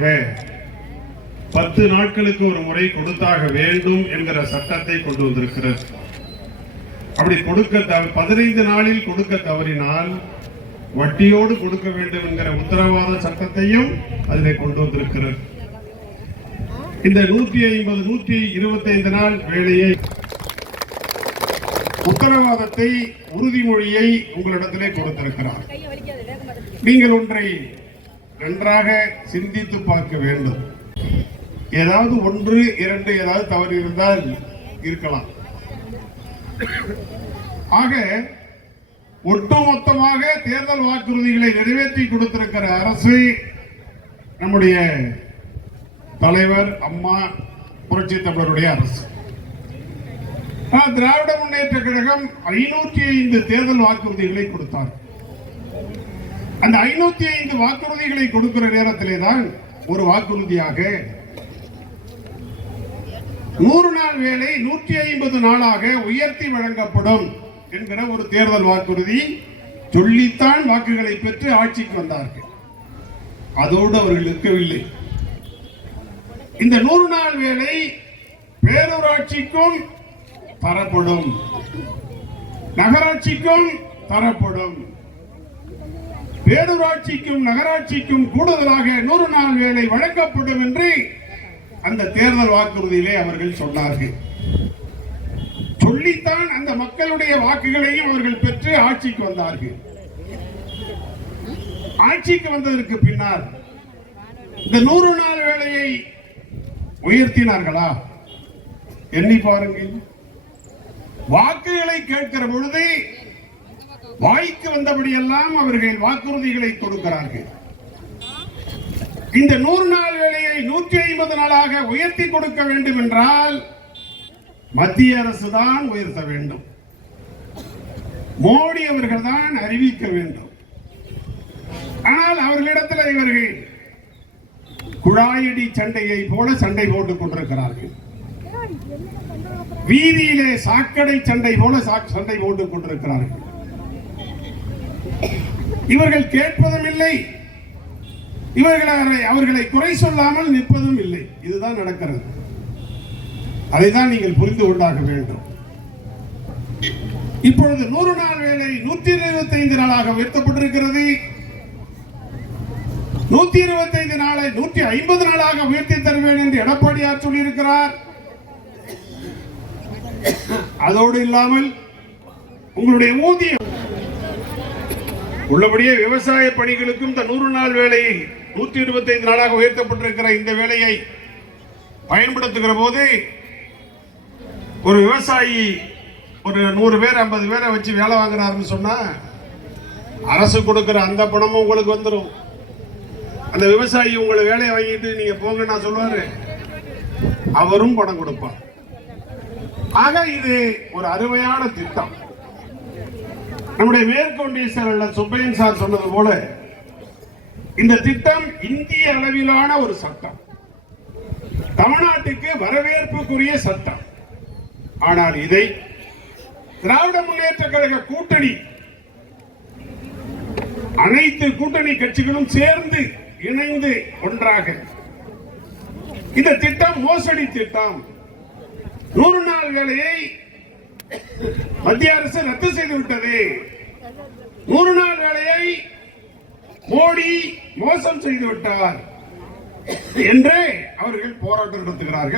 10 நாட்களுக்கு ஒரு முறை கொடுத்தாக வேண்டும் என்கிற சட்டத்தை கொண்டு வந்திருக்கிறது. அப்படி கொடுக்க 15 நாளில் கொடுக்க தவறினால் வட்டியோடு கொடுக்க வேண்டும் என்கிற உத்தரவாத சட்டத்தையும் அதிலே கொண்டு வந்திருக்கிறது. இந்த 150-125 நாள் வேலையை உத்தரவாதத்தை உறுதிமொழியை உங்களிடத்திலே கொடுத்திருக்கிறார். நீங்கள் ஒன்றை நன்றாக சிந்தித்து பார்க்க வேண்டும். ஏதாவது 1-2 ஏதாவது தவறு இருந்தால் இருக்கலாம். ஆக ஒட்டுமொத்தமாக தேர்தல் வாக்குறுதிகளை நிறைவேற்றி கொடுத்திருக்கிற அரசு நம்முடைய தலைவர் அம்மா புரட்சி தமிழருடைய அரசு. திராவிட முன்னேற்ற கழகம் 505 தேர்தல் வாக்குறுதிகளை கொடுத்தார். அந்த 505 வாக்குறுதிகளை கொடுக்கிற நேரத்திலே தான் ஒரு வாக்குறுதியாக 100 நாள் வேலை 150 நாளாக உயர்த்தி வழங்கப்படும் என்கிற ஒரு தேர்தல் வாக்குறுதி சொல்லித்தான் வாக்குகளை பெற்று ஆட்சிக்கு வந்தார்கள். அதோடு அவர்கள் இருக்கவில்லை. இந்த 100 நாள் வேலை பேரூராட்சிக்கும் தரப்படும், நகராட்சிக்கும் தரப்படும். பேரூராட்சிக்கும் நகராட்சிக்கும் கூடுதலாக 100 நாள் வேலை வழங்கப்படும் என்று அந்த தேர்தல் வாக்குறுதியிலே அவர்கள் சொன்னார்கள். சொல்லித்தான் அந்த மக்களுடைய வாக்குகளையும் அவர்கள் பெற்று ஆட்சிக்கு வந்தார்கள். ஆட்சிக்கு வந்ததற்கு பின்னால் இந்த 100 நாள் வேலையை உயர்த்தினார்களா? எண்ணி பாருங்கள். வாக்குகளை கேட்கிற பொழுது வாய்க்கு வந்தபடியெல்லாம் அவர்கள் வாக்குறுதிகளை கொடுக்கிறார்கள். இந்த 100 நாள் வேலையை 150 நாளாக உயர்த்தி கொடுக்க வேண்டும் என்றால் மத்திய அரசு தான் உயர்த்த வேண்டும். மோடி அவர்கள் தான் அறிவிக்க வேண்டும். ஆனால் அவர்களிடத்தில் இவர்கள் குழாயடி சண்டையை போல சண்டை போட்டுக் கொண்டிருக்கிறார்கள். வீதியிலே சாக்கடை சண்டை போல சண்டை போட்டுக் கொண்டிருக்கிறார்கள். இவர்கள் கேட்பதும் இல்லை, அவர்களை குறை சொல்லாமல் நிற்பதும் இல்லை. இதுதான் நடக்கிறது. அதைதான் நீங்கள் புரிந்து கொண்டாக வேண்டும். இப்பொழுது 100 நாள் வேலை 125 நாளாக உயர்த்தப்பட்டிருக்கிறது. 125 நாளை 150 நாளாக உயர்த்தி தருவேன் என்று எடப்பாடியார் சொல்லியிருக்கிறார். அதோடு இல்லாமல் உங்களுடைய ஊதியம் உள்ளபடியே விவசாய பணிகளுக்கும் இந்த 100 நாள் வேலையை 125 நாளாக உயர்த்தப்பட்டிருக்கிற இந்த வேலையை பயன்படுத்துகிற போது ஒரு விவசாயி ஒரு 100 பேர் 50 பேரை வச்சு வேலை வாங்குறாருன்னு சொன்னா அரசு கொடுக்கிற அந்த பணமும் உங்களுக்கு வந்துடும். அந்த விவசாயி உங்களை வேலையை வாங்கிட்டு நீங்க போங்க நான் சொல்லுவாரு, அவரும் பணம் கொடுப்பார். ஆக இது ஒரு அருமையான திட்டம். நம்முடைய மேற்கு ஒன்றிய செயலாளர் சுப்பையன் சார் சொன்னது போல இந்த திட்டம் இந்திய அளவிலான ஒரு சட்டம், தமிழ்நாட்டுக்கு வரவேற்புக்குரிய சட்டம். ஆனால் இதை திராவிட முன்னேற்ற கழக கூட்டணி அனைத்து கூட்டணி கட்சிகளும் சேர்ந்து இணைந்து ஒன்றாக இந்த திட்டம் மோசடி திட்டம். 100 நாள் வேலையை மத்திய அரசு ரத்து செய்து விட்டது. 100 நாள் வேலையை மோடி மோசம் செய்து விட்டார் என்று அவர்கள் போராட்டம் நடத்துகிறார்கள்.